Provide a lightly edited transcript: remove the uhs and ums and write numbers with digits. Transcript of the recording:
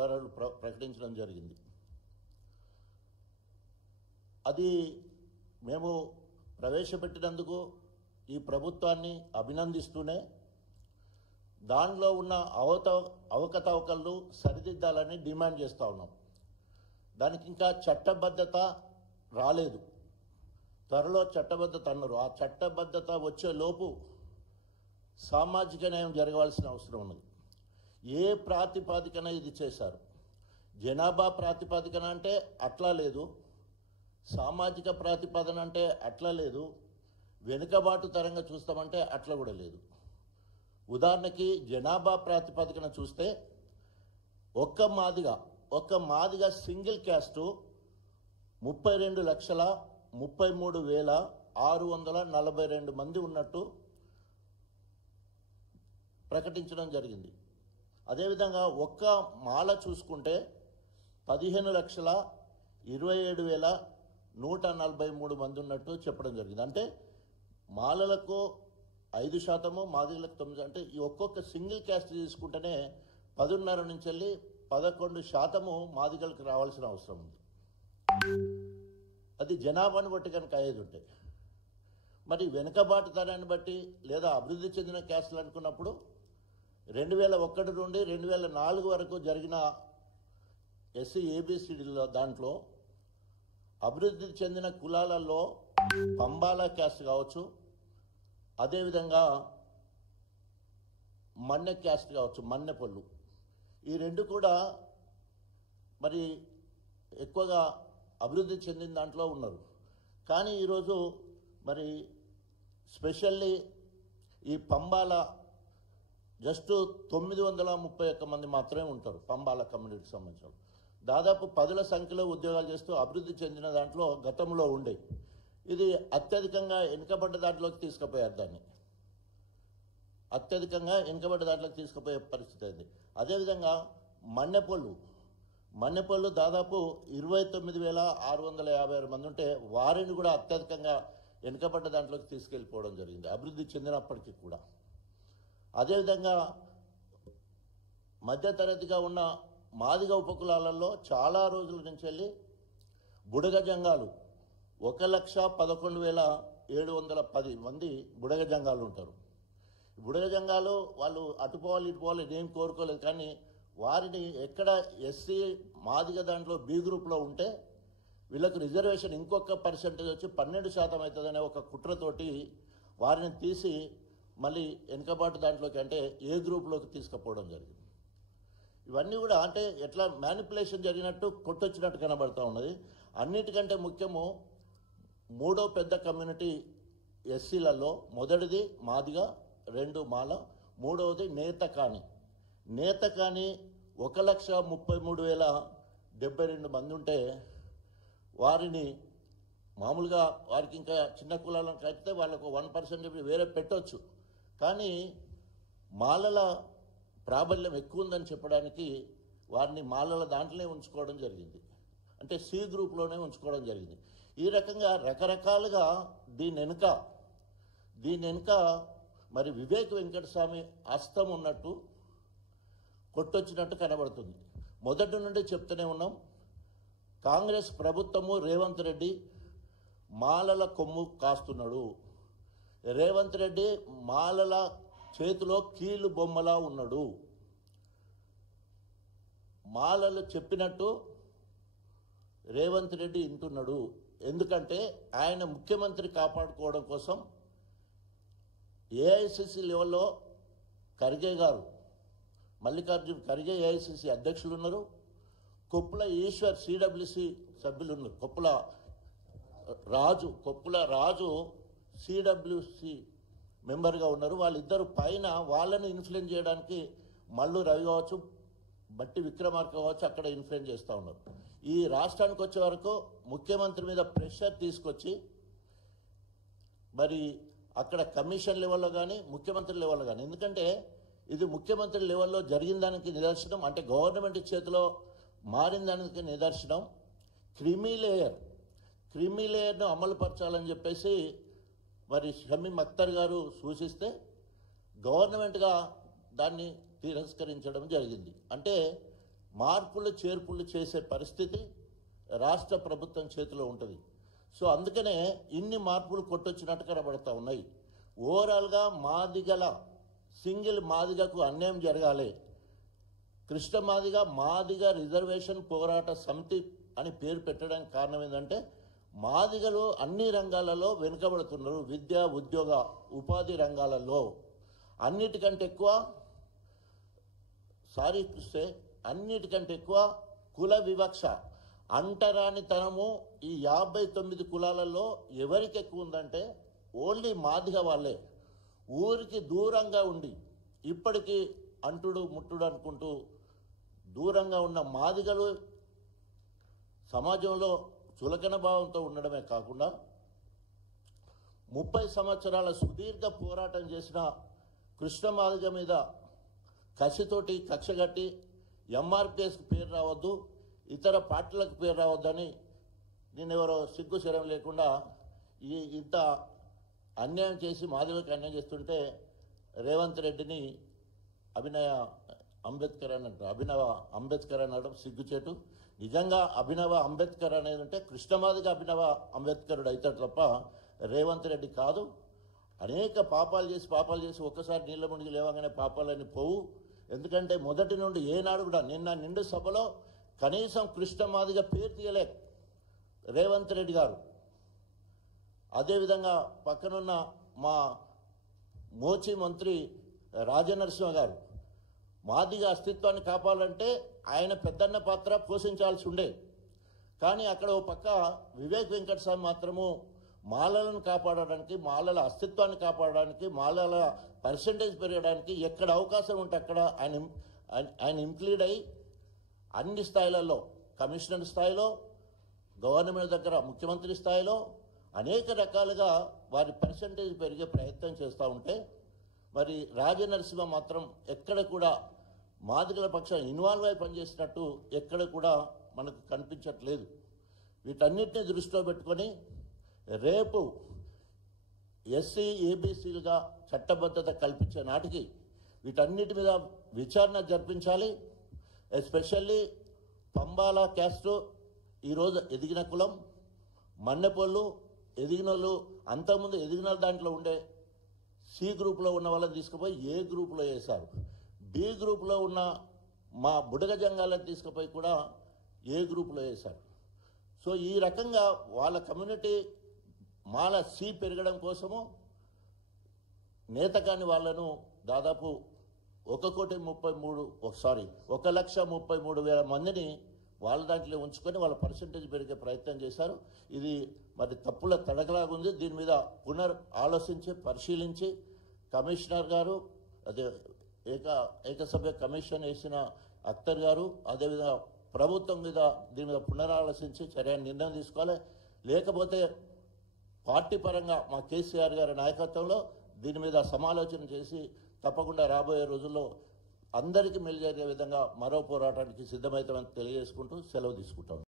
ద్వారా ప్రకటించడం జరిగింది. అది మేము ప్రవేశపెట్టినందుకు ఈ ప్రభుత్వాన్ని అభినందిస్తూనే దానిలో ఉన్న అవకతవకలు సరిదిద్దాలని డిమాండ్ చేస్తూ ఉన్నాం. దానికి ఇంకా చట్టబద్ధత రాలేదు. త్వరలో చట్టబద్ధత అన్నారు. ఆ చట్టబద్ధత వచ్చే లోపు సామాజిక న్యాయం జరగవలసిన అవసరం ఉన్నది. ఏ ప్రాతిపాదికన ఇది చేశారు? జనాభా ప్రాతిపాదికన అంటే అట్లా లేదు, సామాజిక ప్రాతిపాదన అంటే అట్లా లేదు, వెనుకబాటు తరంగా చూస్తామంటే అట్లా కూడా లేదు. ఉదాహరణకి జనాభా ప్రాతిపదికన చూస్తే ఒక్క మాదిగా సింగిల్ క్యాస్టు 32,33,642 మంది ఉన్నట్టు ప్రకటించడం జరిగింది. అదేవిధంగా ఒక్క మాల చూసుకుంటే 15,27,143 మంది ఉన్నట్టు చెప్పడం జరిగింది. అంటే మాలలకు 5%, మాదిగలకు 9%. అంటే ఈ ఒక్కొక్క సింగిల్ క్యాస్ట్ తీసుకుంటేనే 10.5 నుంచి వెళ్ళి 11% మాదిగలకు రావాల్సిన అవసరం ఉంది. అది జనాభాను బట్టి కనుక అయ్యేది ఉంటే, మరి వెనుకబాటుతనాన్ని బట్టి లేదా అభివృద్ధి చెందిన క్యాస్టులు అనుకున్నప్పుడు 2001 నుండి 2004 వరకు జరిగిన ఎస్సీ ఏబిసిడిలో దాంట్లో అభివృద్ధి చెందిన కులాలలో పంబాల క్యాస్ట్ కావచ్చు, అదేవిధంగా మన్నె క్యాస్ట్ కావచ్చు, మన్నెపల్లు, ఈ రెండు కూడా మరి ఎక్కువగా అభివృద్ధి చెందిన దాంట్లో ఉన్నారు. కానీ ఈరోజు మరి స్పెషల్లీ ఈ పంబాల జస్ట్ 931 మంది మాత్రమే ఉంటారు. పంబాల కమ్యూనిటీకి సంబంధించిన దాదాపు 10ల సంఖ్యలో ఉద్యోగాలు చేస్తూ అభివృద్ధి చెందిన దాంట్లో గతంలో ఉండే, ఇది అత్యధికంగా వెనుకబడ్డ దాంట్లోకి తీసుకుపోయారు. దాన్ని అత్యధికంగా వెనుకబడ్డ దాంట్లోకి తీసుకుపోయే పరిస్థితి అయింది. అదేవిధంగా మన్నెపల్లు దాదాపు 29,656 మంది ఉంటే వారిని కూడా అత్యధికంగా వెనుకబడ్డ దాంట్లోకి తీసుకెళ్ళిపోవడం జరిగింది, అభివృద్ధి చెందినప్పటికీ కూడా. అదేవిధంగా మధ్యతరగతిగా ఉన్న మాదిగ ఉపకులాలలో చాలా రోజుల నుంచి వెళ్ళి బుడగ జంగాలు 1,11,710 మంది బుడగ జంగాలు ఉంటారు. బుడగ జంగాలు వాళ్ళు అటుపోవాలి ఇటుపోవాలి ఏం కోరుకోలేదు. కానీ వారిని ఎక్కడ ఎస్సీ మాదిగ దాంట్లో బి గ్రూప్లో ఉంటే వీళ్ళకు రిజర్వేషన్ ఇంకొక పర్సెంటేజ్ వచ్చి 12% అవుతుందనే ఒక కుట్రతోటి వారిని తీసి మళ్ళీ వెనుకబాటు దాంట్లోకి అంటే ఏ గ్రూప్లోకి తీసుకుపోవడం జరిగింది. ఇవన్నీ కూడా అంటే ఎట్లా మ్యానిపులేషన్ జరిగినట్టు కొట్టొచ్చినట్టు కనబడుతూ ఉన్నది. అన్నిటికంటే ముఖ్యము మూడో పెద్ద కమ్యూనిటీ ఎస్సీలలో మొదటిది మాదిగ, 2 మాల, మూడవది నేతకాని. 1,33,072 మంది ఉంటే వారిని మామూలుగా వారికి ఇంకా చిన్న కులాలను కడితే వాళ్ళకు 1% వేరే పెట్టవచ్చు. కానీ మాలల ప్రాబల్యం ఎక్కువ ఉందని చెప్పడానికి వారిని మాలల దాంట్లోనే ఉంచుకోవడం జరిగింది, అంటే సి గ్రూప్లోనే ఉంచుకోవడం జరిగింది. ఈ రకంగా రకరకాలుగా దీని వెనుక మరి వివేక్ వెంకటస్వామి హస్తం ఉన్నట్టు కొట్టొచ్చినట్టు కనబడుతుంది. మొదటి నుండి చెప్తూనే ఉన్నాం, కాంగ్రెస్ ప్రభుత్వము రేవంత్ రెడ్డి మాలల కొమ్ము కాస్తున్నాడు. రేవంత్ రెడ్డి మాలల చేతిలో కీలు బొమ్మలా ఉన్నాడు. మాలలు చెప్పినట్టు రేవంత్ రెడ్డి వింటున్నాడు. ఎందుకంటే ఆయన ముఖ్యమంత్రి కాపాడుకోవడం కోసం ఏఐసిసి లెవెల్లో ఖర్గే గారు, మల్లికార్జున్ ఖర్గే ఏఐసిసి అధ్యక్షులు ఉన్నారు, కొప్పుల ఈశ్వర్ సిడబ్ల్యూసి సభ్యులు ఉన్నారు, కొప్పుల రాజు సిడబ్ల్యూసి మెంబర్గా ఉన్నారు. వాళ్ళిద్దరు పైన వాళ్ళని ఇన్ఫ్లుయెన్స్ చేయడానికి మల్లు రవి కావచ్చు, బట్టి విక్రమార్క కావచ్చు అక్కడ ఇన్ఫ్లుయెన్స్ చేస్తూ ఉన్నారు. ఈ రాష్ట్రానికి వచ్చే వరకు ముఖ్యమంత్రి మీద ప్రెషర్ తీసుకొచ్చి మరి అక్కడ కమిషన్ లెవెల్లో కానీ ముఖ్యమంత్రి లెవెల్లో కానీ, ఎందుకంటే ఇది ముఖ్యమంత్రి లెవెల్లో జరిగిన దానికి నిదర్శనం, అంటే గవర్నమెంట్ చేతిలో మారిన దానికి నిదర్శనం. క్రిమీ లేయర్ను అమలుపరచాలని చెప్పేసి మరి షమీం అఖ్తర్ గారు సూచిస్తే గవర్నమెంట్గా దాన్ని తిరస్కరించడం జరిగింది. అంటే మార్పులు చేర్పులు చేసే పరిస్థితి రాష్ట్ర ప్రభుత్వం చేతిలో ఉంటుంది. సో అందుకనే ఇన్ని మార్పులు కొట్టొచ్చినట్టు కనబడతా ఉన్నాయి. ఓవరాల్గా మాదిగల సింగిల్ మాదిగకు అన్యాయం జరగాలి. కృష్ణ మాదిగ రిజర్వేషన్ పోరాట సమితి అని పేరు పెట్టడానికి కారణం ఏంటంటే మాదిగలు అన్ని రంగాలలో వెనుకబడుతున్నారు. విద్య, ఉద్యోగ, ఉపాధి రంగాలలో అన్నిటికంటే ఎక్కువ కుల వివక్ష, అంటరానితనము ఈ 59 కులాలలో ఎవరికి ఎక్కువ ఉందంటే ఓన్లీ మాదిగ వాళ్ళే. ఊరికి దూరంగా ఉండి ఇప్పటికీ అంటుడు ముట్టుడు అనుకుంటూ దూరంగా ఉన్న మాదిగలు సమాజంలో చులకన భావంతో ఉండడమే కాకుండా 30 సంవత్సరాల సుదీర్ఘ పోరాటం చేసిన కృష్ణ మాదిగ మీద కసితోటి కక్షగట్టి ఎంఆర్పిఎస్కి పేరు రావద్దు, ఇతర పార్టీలకు పేరు రావద్దని నేనెవరో సిగ్గు శరం లేకుండా ఇంత అన్యాయం చేసి మాదిగలకు అన్యాయం చేస్తుంటే రేవంత్ రెడ్డిని అభినవ అంబేద్కర్ అనడం సిగ్గుచేటు. నిజంగా అభినవ అంబేద్కర్ అనేది ఉంటే కృష్ణమాదిగ అభినవ అంబేద్కరుడు అవుతాడు తప్ప రేవంత్ రెడ్డి కాదు. అనేక పాపాలు చేసి ఒక్కసారి నీళ్ళ మునిగి లేవగానే పాపాలని పోవు. ఎందుకంటే మొదటి నుండి ఏనాడు కూడా నిన్న నిండు సభలో కనీసం కృష్ణమాదిగ పేరు తీయలే రేవంత్ రెడ్డి గారు. అదేవిధంగా పక్కనున్న మా మోచి మంత్రి రాజనరసింహ గారు మాదిగ అస్తిత్వాన్ని కాపాడాలంటే ఆయన పెద్దన్న పాత్ర పోషించాల్సి ఉండే. కానీ అక్కడ ఓ పక్క వివేక్ వెంకటస్వామి మాత్రము మాలలను కాపాడడానికి, మాలల అస్తిత్వాన్ని కాపాడడానికి, మాలల పర్సంటేజ్ పెరగడానికి ఎక్కడ అవకాశం ఉంటే అక్కడ ఆయన ఇంక్లూడ్ అయ్యి అన్ని స్థాయిలలో, కమిషనర్ స్థాయిలో, గవర్నమెంట్ దగ్గర ముఖ్యమంత్రి స్థాయిలో అనేక రకాలుగా వారి పర్సంటేజ్ పెరిగే ప్రయత్నం చేస్తూ ఉంటే మరి రాజనరసింహ మాత్రం ఎక్కడ కూడా మాదిగల పక్షాన్ని ఇన్వాల్వ్ అయి పనిచేసినట్టు ఎక్కడ కూడా మనకు కనిపించట్లేదు. వీటన్నిటిని దృష్టిలో పెట్టుకొని రేపు ఎస్సీ ఏబీసీలుగా చట్టబద్ధత కల్పించే నాటికి వీటన్నిటి మీద విచారణ జరిపించాలి. ఎస్పెషల్లీ పంబాల క్యాస్టు ఈరోజు ఎదిగిన కులం, మన్నెపొళ్ళు ఎదిగినోళ్ళు, అంతకుముందు ఎదిగిన దాంట్లో ఉండే సి గ్రూప్లో ఉన్న వాళ్ళని తీసుకుపోయి ఏ గ్రూప్లో వేశారు. బి గ్రూప్లో ఉన్న మా బుడగ జంగాలను తీసుకుపోయి కూడా ఏ గ్రూప్లో వేశారు. సో ఈ రకంగా వాళ్ళ కమ్యూనిటీ మాల సి పెరగడం కోసము నేతకాని వాళ్ళను దాదాపు 1,33,000 మందిని వాళ్ళ దాంట్లో ఉంచుకొని వాళ్ళ పర్సంటేజ్ పెరిగే ప్రయత్నం చేశారు. ఇది మరి తప్పుల తడకలాగుంది. దీని మీద ఆలోచించి పరిశీలించి కమిషనర్ గారు, అదే ఏకసభ్య కమిషన్ వేసిన అఖ్తర్ గారు, అదేవిధంగా ప్రభుత్వం మీద దీని మీద పునరాలోచించి సరైన నిర్ణయం తీసుకోవాలి. లేకపోతే పార్టీ పరంగా మా కేసీఆర్ గారి నాయకత్వంలో దీని మీద సమాలోచన చేసి తప్పకుండా రాబోయే రోజుల్లో అందరికీ మేలు జరిగే విధంగా మరో పోరాటానికి సిద్ధమవుతామని తెలియజేసుకుంటూ సెలవు తీసుకుంటాం.